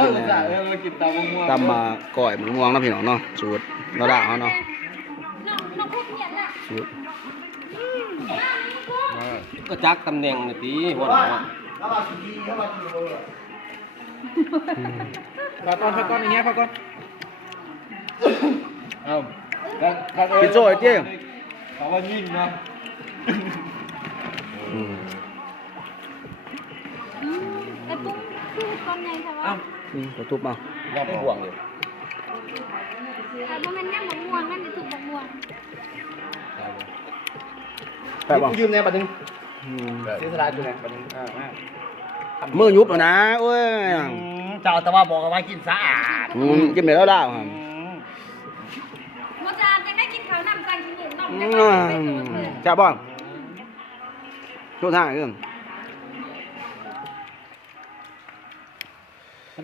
กินยเลยจ้ะเออมากินตำมะม่วงตำมาก่อยมะม่วงเนาะพี่น้องเนาะสูตรเราด่าเขาเนาะน้องน้องพวกเนียนน่ะสูตรก็จักตำแหน่งนี่ติหัวหน้าพาก่อนพาก่อนอย่างเงี้ยพาก่อนเอ้าแล้วแล้วกินโซ่ไอ้เตี้ยเขาว่ายิ่งนะอืมอืมไอ้ปุ้งคือก้อนใหญ่ค่ะว่า อืมกระทุบมาย่าห่วงเลยแต่ว่ามันแง่มะม่วงนั่นจะถูกมะม่วงแป๊บบ่ยืมแน่บัดนึงอืมเสียสละอยู่แน่บัดนึงอ่ามามือยุบแล้วนะโอ้ยเจ้าแต่ว่าบอกว่ากินสะอาดอืมกินไปแล้วด่าครับมดจานยังได้กินข้าวน้ำจังกินหมูน้องอืยังไม่ได้ไปโดนมเลยจ้าบ้องช่วงทางเรื่อง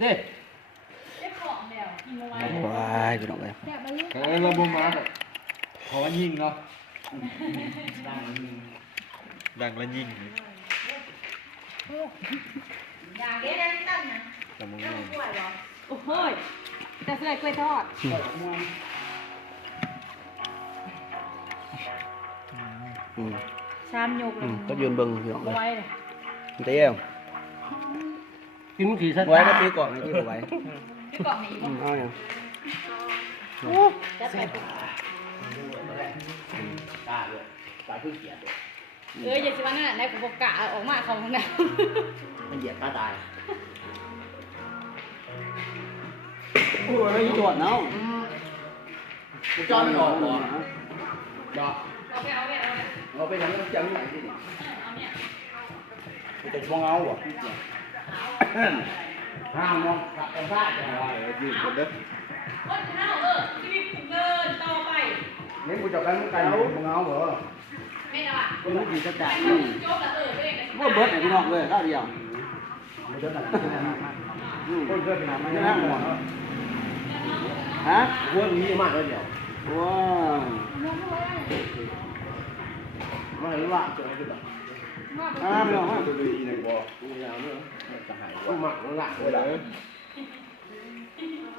เด้ว้ายพี่น้องเลยแซ่บไปเลยเออเราบ่มาขอว่ายิ่งเนาะดังแล้วยิ่งอย่างนี้ได้ตั้งนะตำมะม่วงโอ้โหยแต่เสื้อกล้วยทอดอืมชามยกอืมก็ยืนเบิ่งพี่น้องเลยไว้เลยเตี้ยกินขี่สัตว์ไว้ก็ตีก่อนให้ตีไว้ที่กล่องนี้อืมเอาเนี่ยจะไปปุ๊บเอออย่าสิว่านั่นน่ะในกูบอกกะออกมาเขาห้องน้มันเหยียดป้าตายโอ้ยจวดเนาะจอนมันออกบ่จอดำเอาไปเอาไปเอาไปเราไปทำน้ำจังไหนสิเอาเนี่ยมันจะช่วงเอาบ่ ห้ามมองกลับกันพลาดจะอะไรยืนคนเด้อคนเฮาเออชีวิตเดินต่อไปนี่กูจะไปมึงกันมึงเอาเหรอไม่ได้ว่ะกูรู้ดีสักแต่ให้มันโจ๊กละเออไปเองนะว่าเบิร์ดไหนพี่น้องเลยได้เดียวเบิร์ดไหนคนเกิดเป็นอะไม่น่าห่วงฮะหัวนี้มากเลยเดียวว้าวมาหรือว่าจะให้ดูแบบอ่าพี่น้องฮะตัวดีในบ่กูยาวเนอะจะหา ว่าหมักหลังเลยเหรอ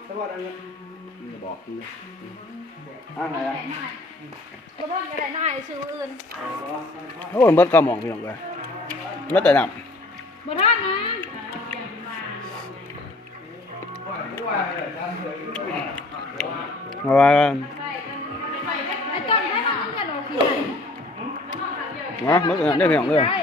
สวัสดีจะบอกคืออ่าไหนอะก็ต้องจะได้หน้าชื่ออื่นโอ้ยเบิร์ดกระหม่อมพี่น้องเลยแล้วแต่น้บ่ท่านนะำว่าไอ้ต้นให้มันเงินโอเคเนาะเบิร์ดได้พี่น้องเลยได้